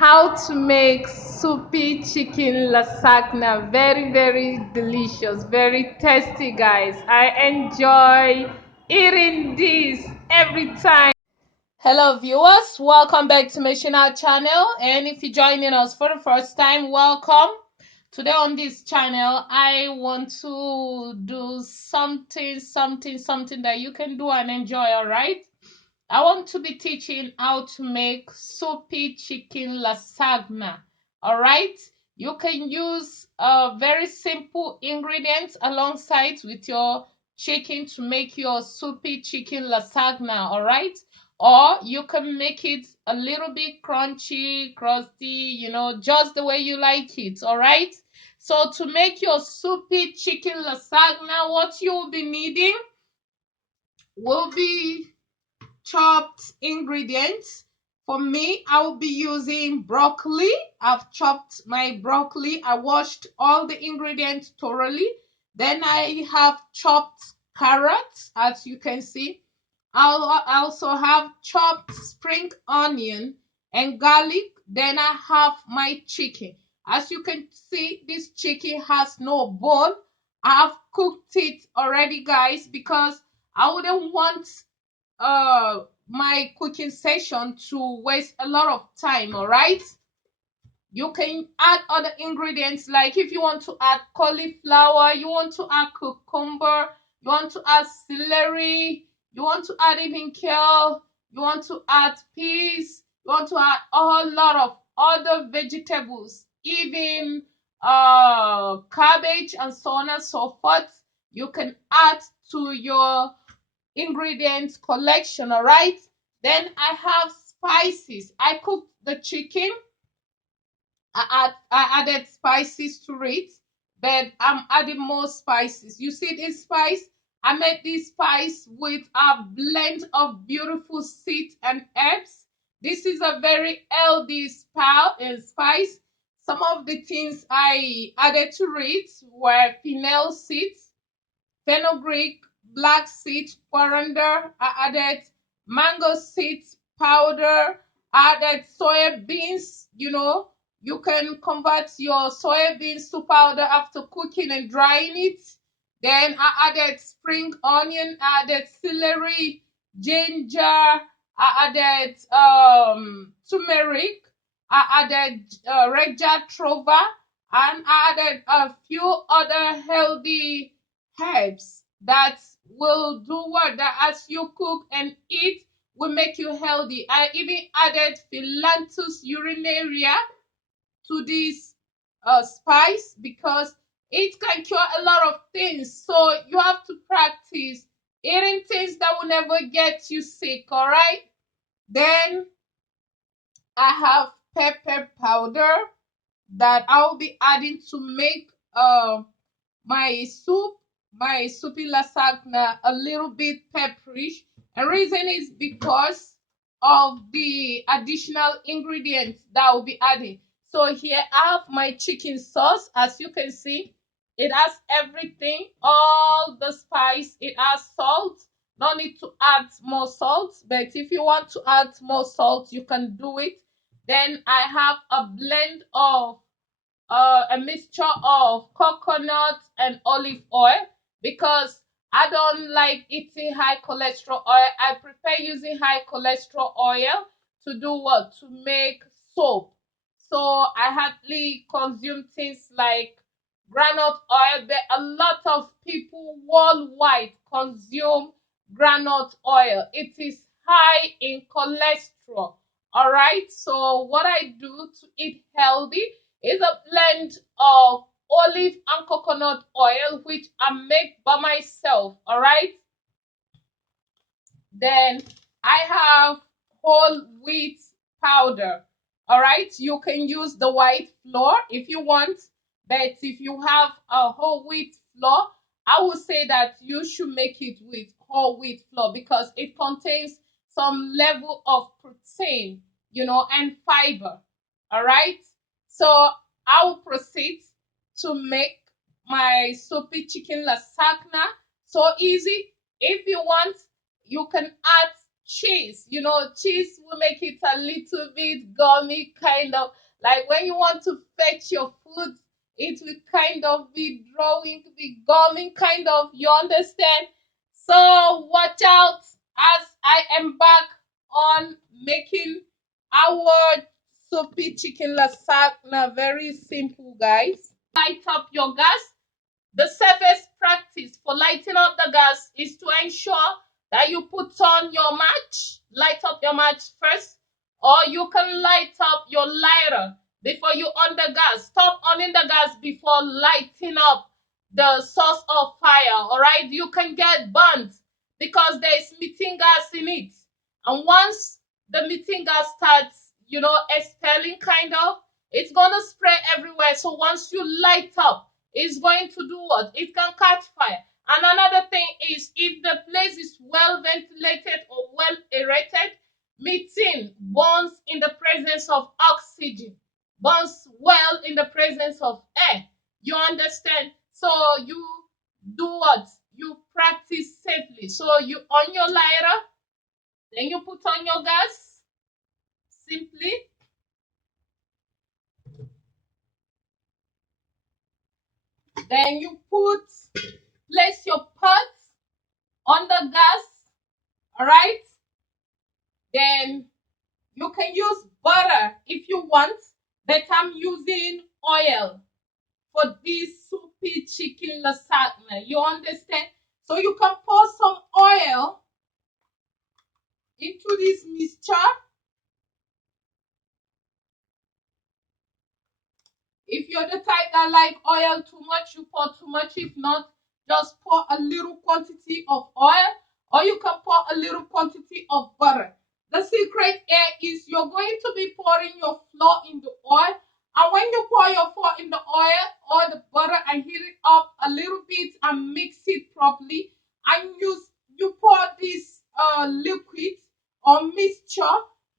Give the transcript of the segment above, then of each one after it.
How to make soupy chicken lasagna. Very, very delicious, very tasty, guys. I enjoy eating this every time. Hello viewers, welcome back to my channel, and if you're joining us for the first time, welcome. Today on this channel I want to do something that you can do and enjoy. All right, I want to be teaching how to make soupy chicken lasagna. All right, you can use very simple ingredients alongside with your chicken to make your soupy chicken lasagna. All right, or you can make it a little bit crunchy, crusty, just the way you like it. All right, so to make your soupy chicken lasagna, what you will be needing will be chopped ingredients. For me, I will be using broccoli. I've chopped my broccoli. I washed all the ingredients thoroughly. Then I have chopped carrots, as you can see. I also have chopped spring onion and garlic. Then I have my chicken. As you can see, this chicken has no bone. I have cooked it already, guys, because I wouldn't want my cooking session to waste a lot of time. All right, you can add other ingredients, like if you want to add cauliflower, you want to add cucumber, you want to add celery, you want to add even kale, you want to add peas, you want to add a whole lot of other vegetables, even cabbage and so on and so forth. You can add to your ingredients collection. All right, then I have spices. I cooked the chicken. I added spices to it, but I'm adding more spices. You see this spice? I made this spice with a blend of beautiful seeds and herbs. This is a very healthy spice. Some of the things I added to it were fennel seeds, fenugreek, black seed, coriander. I added mango seeds powder. I added soya beans. You can convert your soya beans to powder after cooking and drying it. Then I added spring onion. I added celery, ginger. I added turmeric. I added red trova, and I added a few other healthy herbs that will do what, that as you cook and eat will make you healthy. I even added Philanthus urinaria to this spice because it can cure a lot of things. So you have to practice eating things that will never get you sick. All right, then I have pepper powder that I'll be adding to make my soup, my soupy lasagna, a little bit pepperish. And reason is because of the additional ingredients that I'll be adding. So here I have my chicken sauce. As you can see, it has everything, all the spice. It has salt. No need to add more salt, but if you want to add more salt, you can do it. Then I have a blend of a mixture of coconut and olive oil because I don't like eating high cholesterol oil. I prefer using high cholesterol oil to do what? To make soap. So I hardly consume things like granite oil, but a lot of people worldwide consume granite oil. It is high in cholesterol. All right, so what I do to eat healthy is a blend of olive and coconut oil, which I make by myself. All right, then I have whole wheat powder. All right, you can use the white flour if you want, but if you have a whole wheat flour, I would say that you should make it with whole wheat flour because it contains some level of protein, and fiber. All right, so I will proceed to make my soupy chicken lasagna. So easy. If you want, you can add cheese. You know, cheese will make it a little bit gummy, kind of like when you want to fetch your food, it will kind of be drawing, be gummy, kind of. You understand? So watch out as I embark on making our soupy chicken lasagna. Very simple, guys. Light up your gas. The safest practice for lighting up the gas is to ensure that you put on your match, light up your match first, or you can light up your lighter before you on the gas. Stop on in the gas before lighting up the source of fire. All right, you can get burnt because there is methane gas in it, and once the methane gas starts, expelling, kind of, it's gonna spray everywhere. So once you light up, it's going to do what? It can catch fire. And another thing is, if the place is well ventilated or well aerated, methane burns in the presence of oxygen, burns well in the presence of air. You understand? So you do what? You practice safely. So you on your lighter, then you put on your gas simply. Then you place your pot on the gas. All right. Then you can use butter if you want, but I'm using oil for this soupy chicken lasagna. You understand? So you can pour some oil into this mixture. If you're the type that like oil too much, you pour too much. If not, just pour a little quantity of oil, or you can pour a little quantity of butter. The secret here is you're going to be pouring your flour in the oil, and when you pour your flour in the oil or the butter and heat it up a little bit and mix it properly, and you pour this liquid or mixture,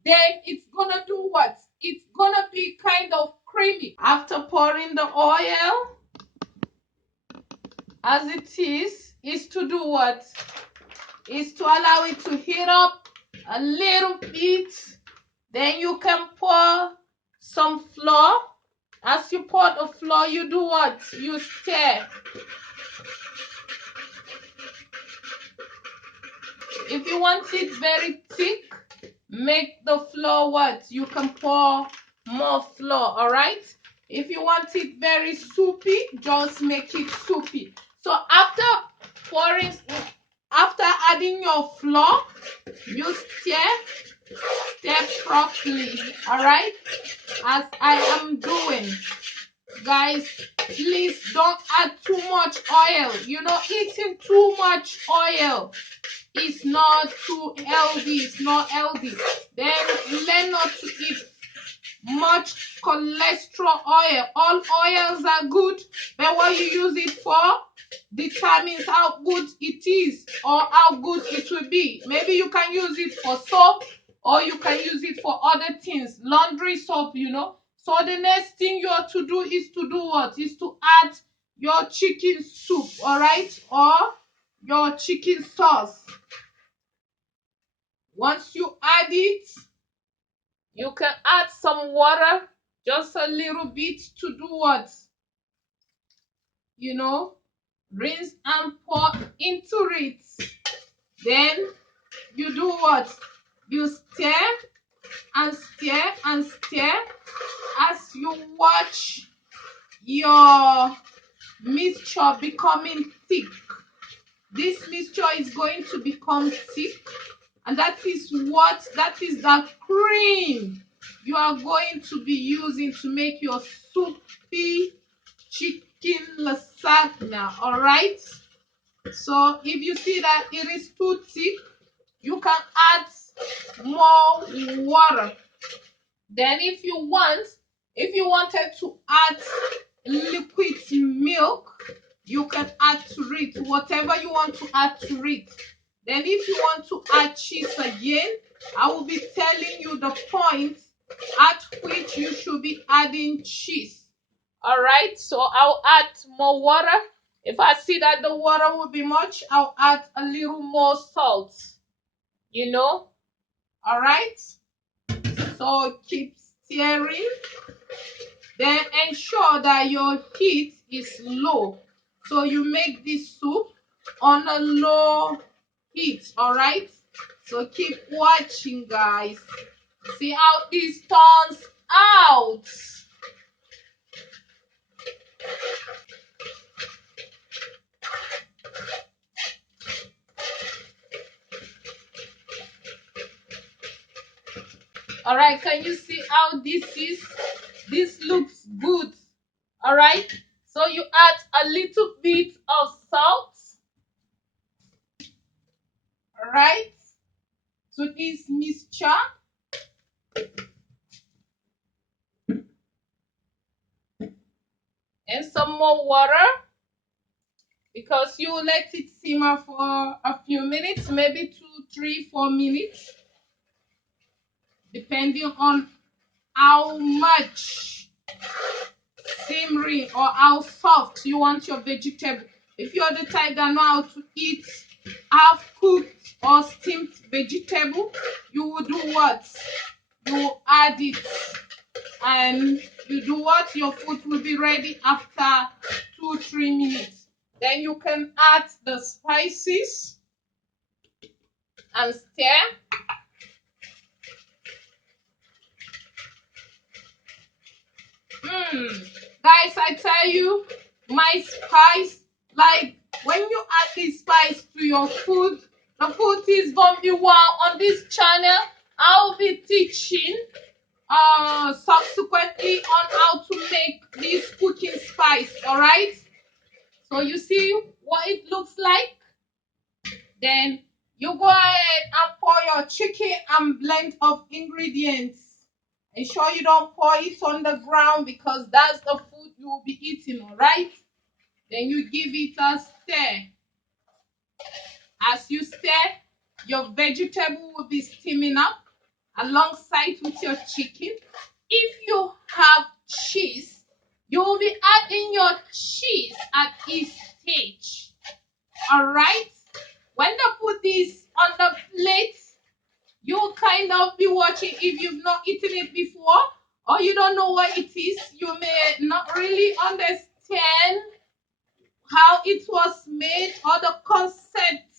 then it's gonna do what? It's gonna be kind of creamy. After pouring the oil, as it is to do what? Is to allow it to heat up a little bit. Then you can pour some flour. As you pour the flour, you do what? You stir. If you want it very thick, make the flour what? You can pour more flour, all right? If you want it very soupy, just make it soupy. So after adding your flour, you stir properly, all right? As I am doing. Guys, please don't add too much oil. Eating too much oil is not too healthy. It's not healthy. Then learn not to eat much cholesterol oil. All oils are good, but what you use it for determines how good it is or how good it will be. Maybe you can use it for soap, or you can use it for other things, laundry soap. So the next thing you have to do is to do what? Is to add your chicken soup, all right, or your chicken sauce. Once you add it, you can add some water, just a little bit, to do what? Rinse and pour into it. Then you do what? You stir and stir and stir as you watch your mixture becoming thick. This mixture is going to become thick, and that is the cream you are going to be using to make your soupy chicken lasagna. All right. So if you see that it is too thick, you can add more water. Then if you wanted to add liquid milk, you can add to it whatever you want to add to it. Then if you want to add cheese again, I will be telling you the point at which you should be adding cheese. All right, so I'll add more water. If I see that the water will be much, I'll add a little more salt. All right. So keep stirring. Then ensure that your heat is low. So you make this soup on a low heat. All right. So keep watching, guys. See how this turns out. All right, can you see how this is? This looks good. All right, so you add a little bit of salt. All right, to this mixture. And some more water, because you let it simmer for a few minutes, maybe 2, 3, 4 minutes, depending on how much simmering or how soft you want your vegetable. If you're the type that know how to eat half cooked or steamed vegetable, you will do what? You add it and you do what? Your food will be ready after 2, 3 minutes. Then you can add the spices and stir. Guys, I tell you, my spice, like when you add this spice to your food, the food is gonna be wow. On this channel, I'll be teaching subsequently on how to make this cooking spice. All right, so you see what it looks like. Then you go ahead and pour your chicken and blend of ingredients. Ensure you don't pour it on the ground, because that's the food you will be eating. All right, then you give it a stir. As you stir, your vegetable will be steaming up alongside with your chicken. If you have cheese, you will be adding your cheese at each stage. All right, when the food is on the plate, you kind of be watching. If you've not eaten it before or you don't know what it is, you may not really understand how it was made or the concept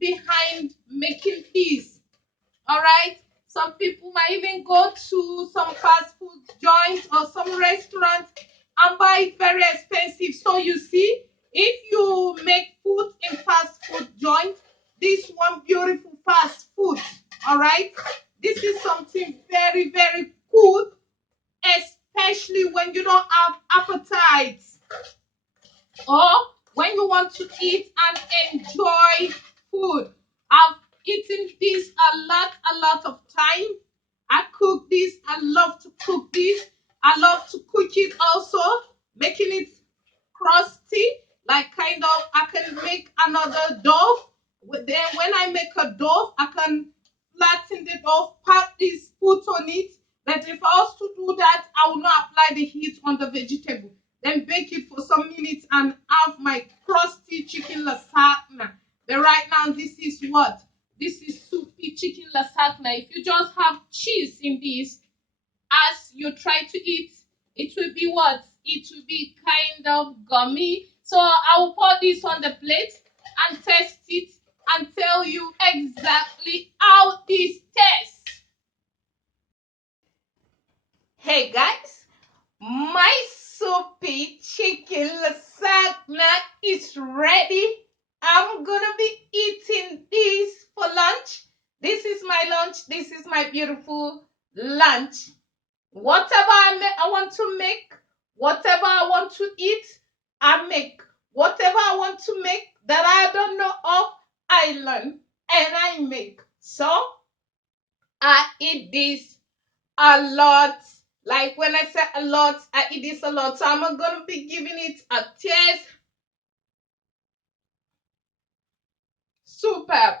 behind making this. All right, some people might even go to some fast food joints or some restaurants and buy it very expensive. So you see, if you make food in fast food joints, this one beautiful fast food, all right, this is something very, very good, especially when you don't have appetite, or when you want to eat and enjoy food. I've eaten this a lot of time. I cook this. I love to cook this. I love to cook it also, making it crusty, like kind of I can make another dough. Then when I make a dough, I can flatten the dough, pat this, put on it. But if I was to do that, I will not apply the heat on the vegetable. Then bake it for some minutes and have my crusty chicken lasagna. But right now, this is what? This is soupy chicken lasagna. If you just have cheese in this, as you try to eat, it will be what? It will be kind of gummy. So I will pour this on the plate and test it and tell you exactly how this tastes. Hey guys, my soupy chicken lasagna is ready. I'm gonna be eating this for lunch. This is my lunch. This is my beautiful lunch. Whatever I want to make, whatever I want to eat, I make. Whatever I want to make that I don't know of, I learn and I make. So I eat this a lot. Like when I say a lot, I eat this a lot. So I'm gonna be giving it a taste. Superb.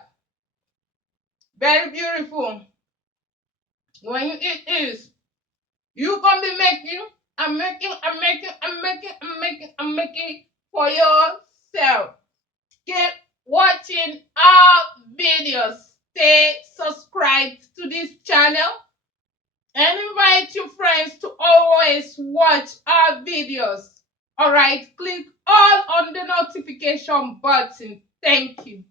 Very beautiful. When you eat this, you're gonna be making, I'm making for yourself. Keep watching our videos. stay subscribed to this channel and invite your friends to always watch our videos. Alright, click all on the notification button. Thank you.